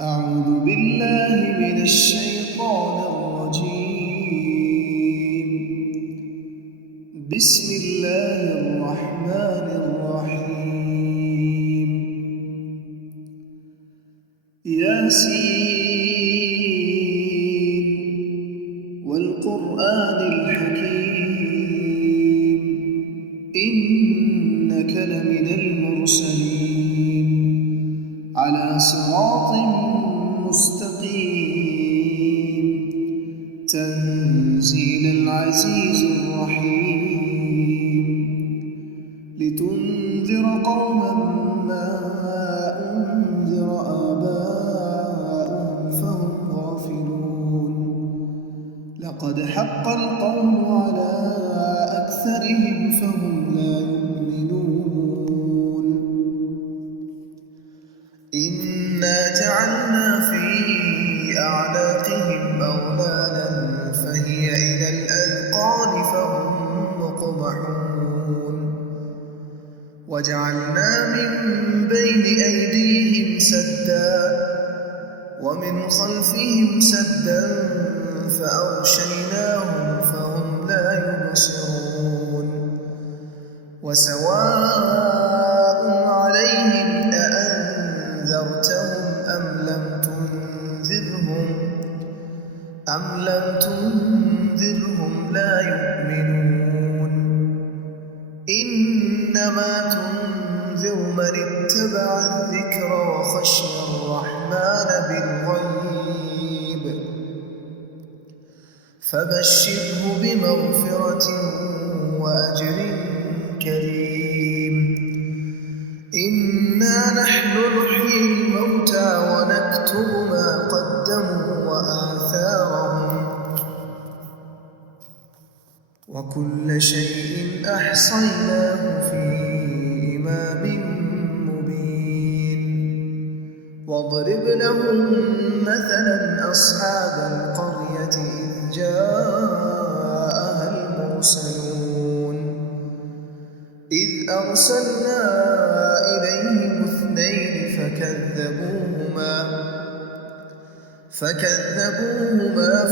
أعوذ بالله من الشيطان الرجيم. بسم الله الرحمن الرحيم. ياسين والقرآن الحكيم إنك لمن المرسلين على صراط مستقيم تنزيل العزيز الرحيم لتنذر قوما ما أنذر آباؤهم فهم غافلون لقد حق القول على أكثرهم فهم لا يؤمنون إنا جعلنا في أعناقهم أغلالا فهي إلى الأذقان فهم مقمحون وجعلنا من بين أيديهم سدا ومن خلفهم سدا فأغشيناهم فهم لا يبصرون وسواء عليهم أأنذرتهم أم لم تنذرهم لا يؤمنون إنما تنذر من اتبع الذكر وخشي الرحمن بالغيب فبشره بمغفرة وأجر كريم إنا نحن نحيي الموتى ونكتب ما قدموا وآثارهم وكل شيء أحصيناه في إمام مبين واضرب لهم مثلا أصحاب القرية إذ جاءها المرسلون إذ أرسلنا إليهم اثنين فكذبوهما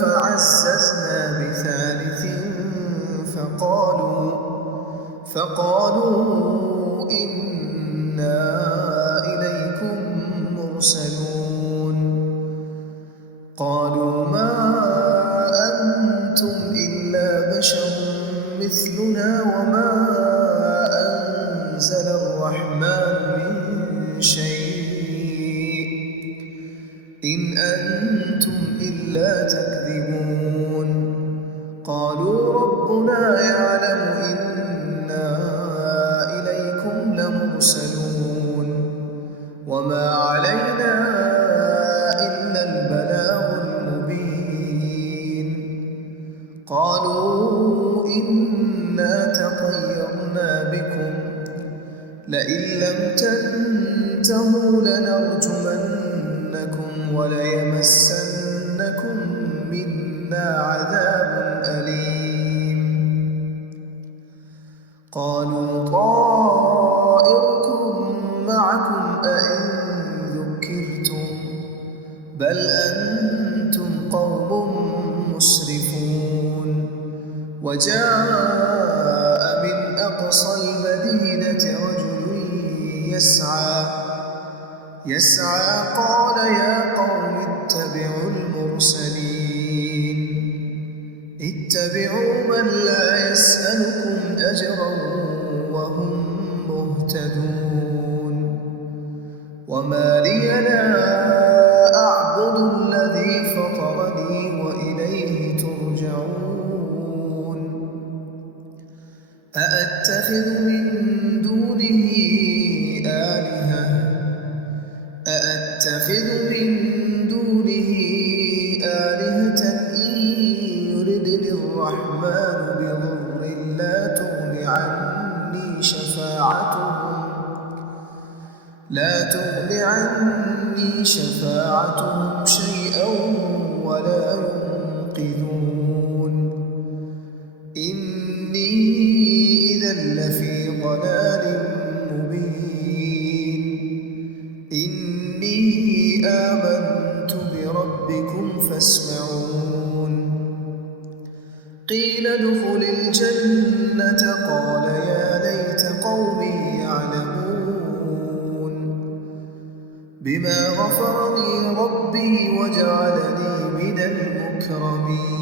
فعززنا بثالث فقالوا إنا إليكم مرسلون قالوا ما أنتم إلا بشر مثلنا وما أنزل الرحمن من شيء إن أنتم إلا تكذبون قالوا ربنا يعلم إنا إليكم لمرسلون وما علينا إلا البلاغ المبين قالوا إنا تطيرنا بكم لئن لم تنتهوا لنرجمنكم وليمسنكم منا عذاب أليم قالوا طائركم معكم أئن ذكرتم بل أنتم قوم مسرفون وجاء من أقصى المدينة رجل يسعى قال يا قوم اتبعوا من لا يسألكم أجرا وهم مهتدون وما لي لا أعبد الذي فطرني وإليه ترجعون أأتخذ من دونه آلهة إن يردني الرحمن بضر لا تغن عني شفاعتهم شيئا ولا ينقذون إني إذا لفي ضلال مبين إني آمنت بربكم فاسمعون قيل ادخل الجنة قال يا ليت قومي يعلمون بما غفر لي ربي وجعلني من المكرمين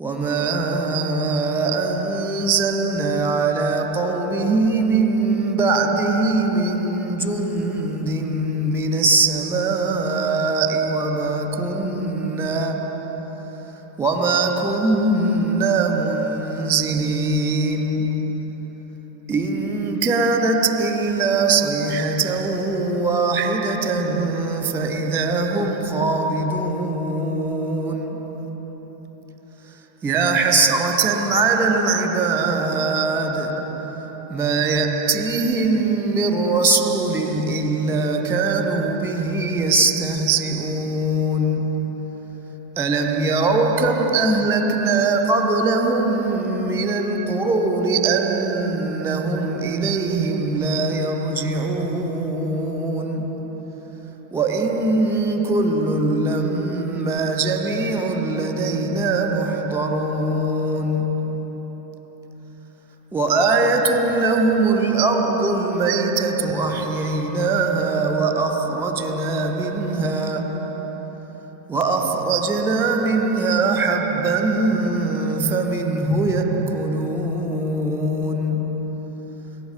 وما أنزلنا على قومه من بعده من جند من السماء وما كنا منزلين إن كانت إلا صيحة واحدة فإذا هم خامدون يا حسرة على العباد ما يأتيهم من رسول إلا كانوا به يستهزئون ألم يروا كم أهلكنا قبلهم من القرون أنهم إليهم لا يرجعون وإن كل لما جميع لدينا محضرون وآية لهم الأرض الميتة أحييناها وأخرجنا منها حبا فمنه يأكلون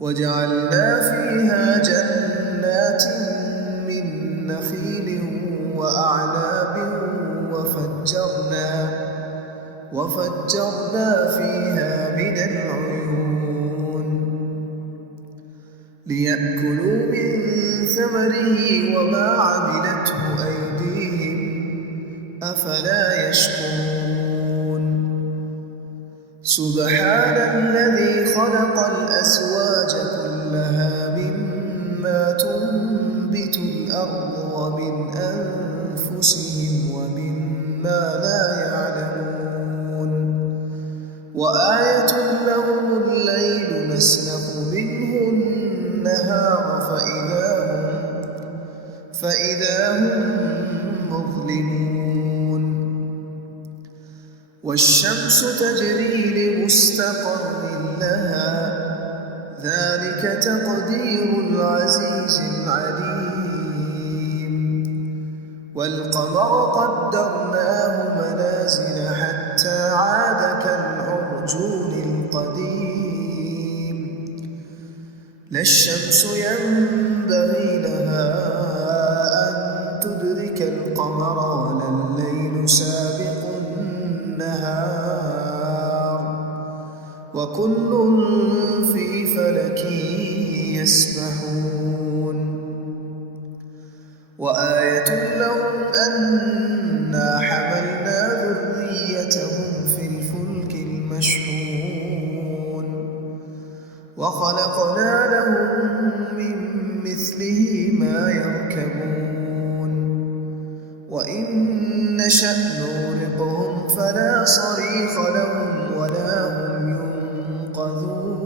وجعلنا فيها جنات من نخيل وأعناب وفجرنا فيها من العيون ليأكلوا من ثمره وما عملته أيديهم أفلا يشكرون سبحان الذي خلق الأزواج كلها مما تنبت الأرض ومن أنفسهم ومما لا يعلمون وآية لهم الليل نسلخ منه النهار فإذا هم مظلمون والشمس تجري لمستقر لها ذلك تقدير العزيز العليم والقمر قدرناه منازل حتى عاد كالعرجون القديم لا الشمس ينبغي لها أن تدرك القمر ولا الليل سابق النهار وكل في فلك يسبحون وآية لهم أنا حملنا ذريتهم في الفلك المشحون وخلقنا لهم من مثله ما يركبون وإن نشأ نغرقهم فلا صريخ لهم ولا هم ينقذون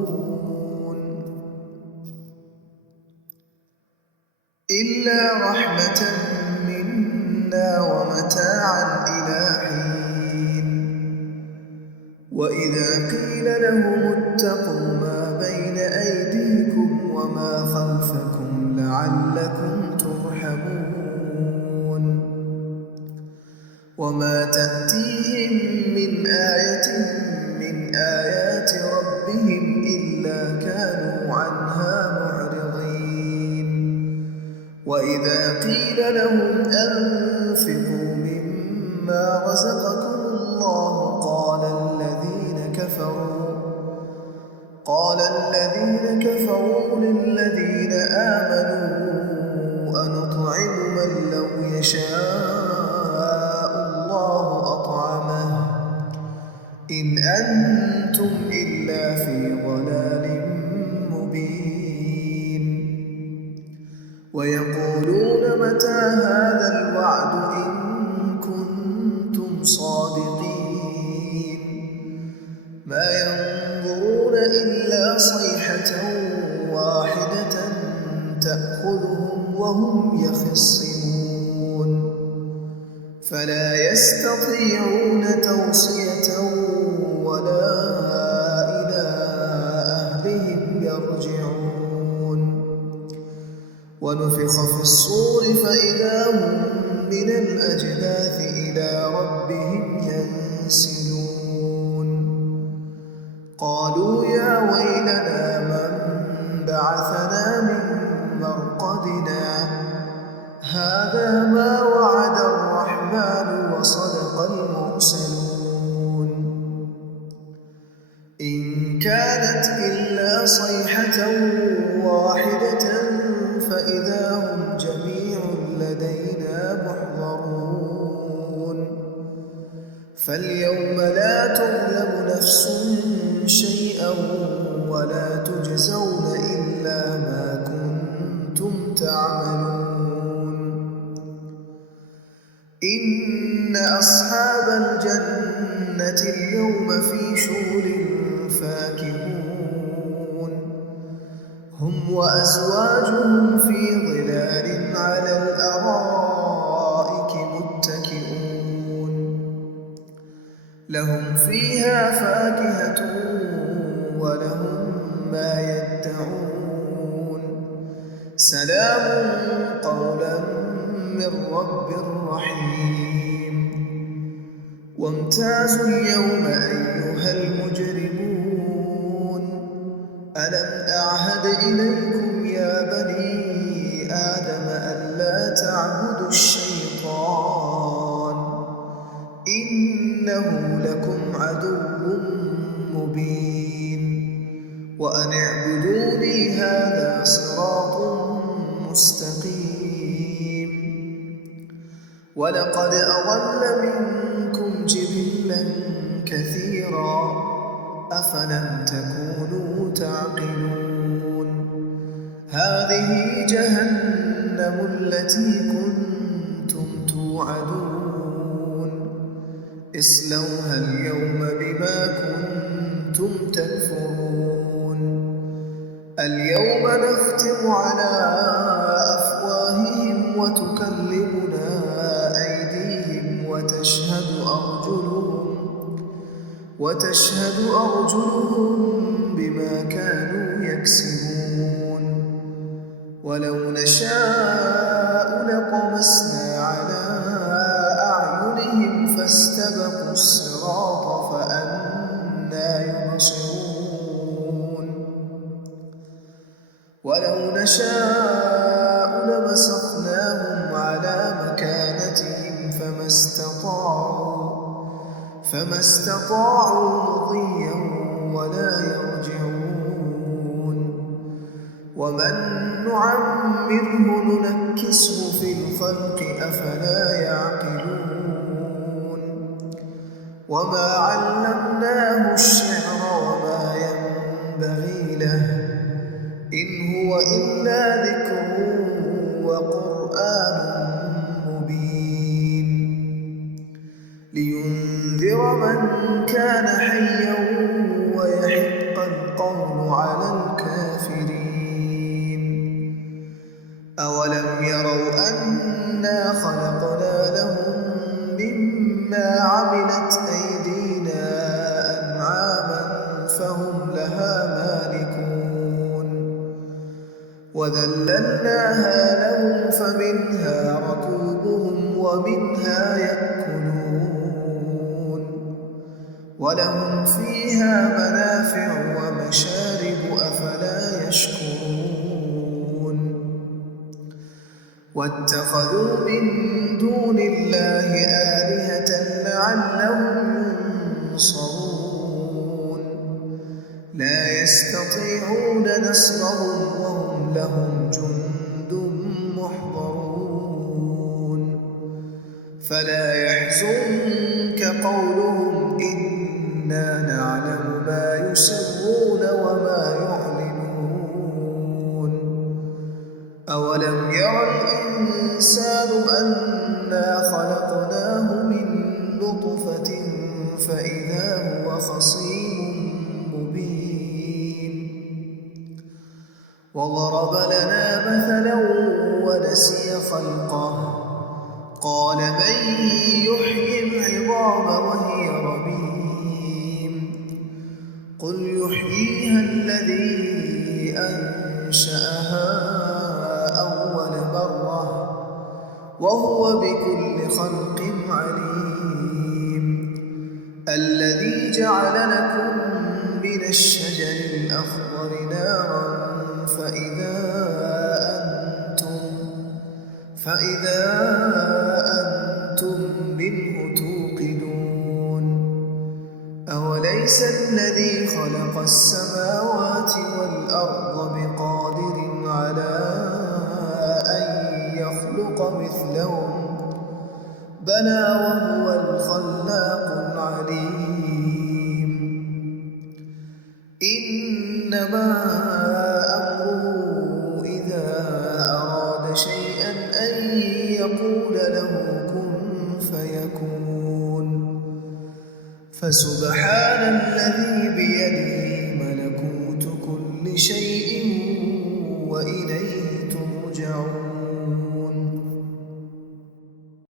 إلا رحمة منا ومتاعا إلى حين وإذا قيل لهم اتقوا ما بين أيديكم وما خلفكم لعلكم ترحمون وما تأتيهم من آية من آيات ربهم إلا كانوا عنها معرضين وإذا قيل لهم أنفقوا مما رزقكم الله قال الذين كفروا للذين آمنوا أنطعم من لو يشاء الله أطعمه إن أنتم إلا في ضلال مبين ويقولون متى هذا الوعد إن كنتم صادقين ما ينظرون إلا صيحة واحدة تأخذ تأخذهم وهم يخصمون فلا يستطيعون توصية ولا إلى أهلهم يرجعون ونفخ في الصور فإذا هم من الأجداث إلى ربهم ينسلون قالوا يا ويلنا من بعثنا من مرقدنا هذا ما وعد الرحمن وصدق المرسلون إن كانت إلا صيحة واحدة فإذا هم جميع لدينا محضرون فاليوم لا تظلم نفس شيئا ولا تجزون إلا ما كنتم تعملون إن أصحاب الجنة اليوم في شغل فاكهون هم وأزواجهم في ظلال على الأرائك متكئون لهم فيها فاكهة ولهم ما يدعون سلام قولا من رب رحيم وامتازوا اليوم أيها المجرمون ألم أعهد إليكم يا بني آدم ألا تعبدوا الشيطان إنه لكم عدو مبين وأن اعبدوني هذا صراط مستقيم ولقد أضل منكم جبلا كثيرا أفلم تكونوا تعقلون هذه جهنم التي كنتم توعدون اصلوها اليوم بما كنتم تكفرون اليوم نختم على أفواههم وتكلمنا أيديهم وتشهد أرجلهم بما كانوا يكسبون ولو نشاء لطمسنا على أعينهم فاستبقوا الصراط فأنى يبصرون ولو نشاء لمسخناهم على مكانتهم فما استطاعوا مضيا ولا يرجعون ومن نعمره ننكسه في الخلق أفلا يعقلون وما علمناه الشعر وما ينبغي له إن هو إلا ذكر وقرآن مبين لينذر من كان حيا ويحق القول على الكافرين أولم يروا أنا خلقنا لهم مما عملت أيدينا أنعاما فهم لها مالكون وذللناها لهم فمنها ركوبهم ومنها يأكلون ولهم فيها منافع ومشارب أفلا يشكرون واتخذوا من دون الله آلهة لعلهم ينصرون لا يستطيعون نصرهم وهم لهم جند محضرون فلا يحزنك قولهم إنا نعلم ما يسرون وما يعلنون أولم يرى الإنسان أنا خلقناه من نطفة فإذا هو خصيم مبين وضرب لنا مثلا ونسي خلقه قال من يحيي العظام وهي رميم قل يحييها الذي أنشأها أول مرة وهو بكل خلق عليم الذي جعل لكم من الشجر الأخضر نارا فإذا أنتم منه توقدون أوليس الذي خلق السماوات والأرض بقادر على أن يخلق مثلهم بلى وهو الخلاق العليم إنما أمره إذا أراد شيئا أن يقول له كن فيكون فسبحان الذي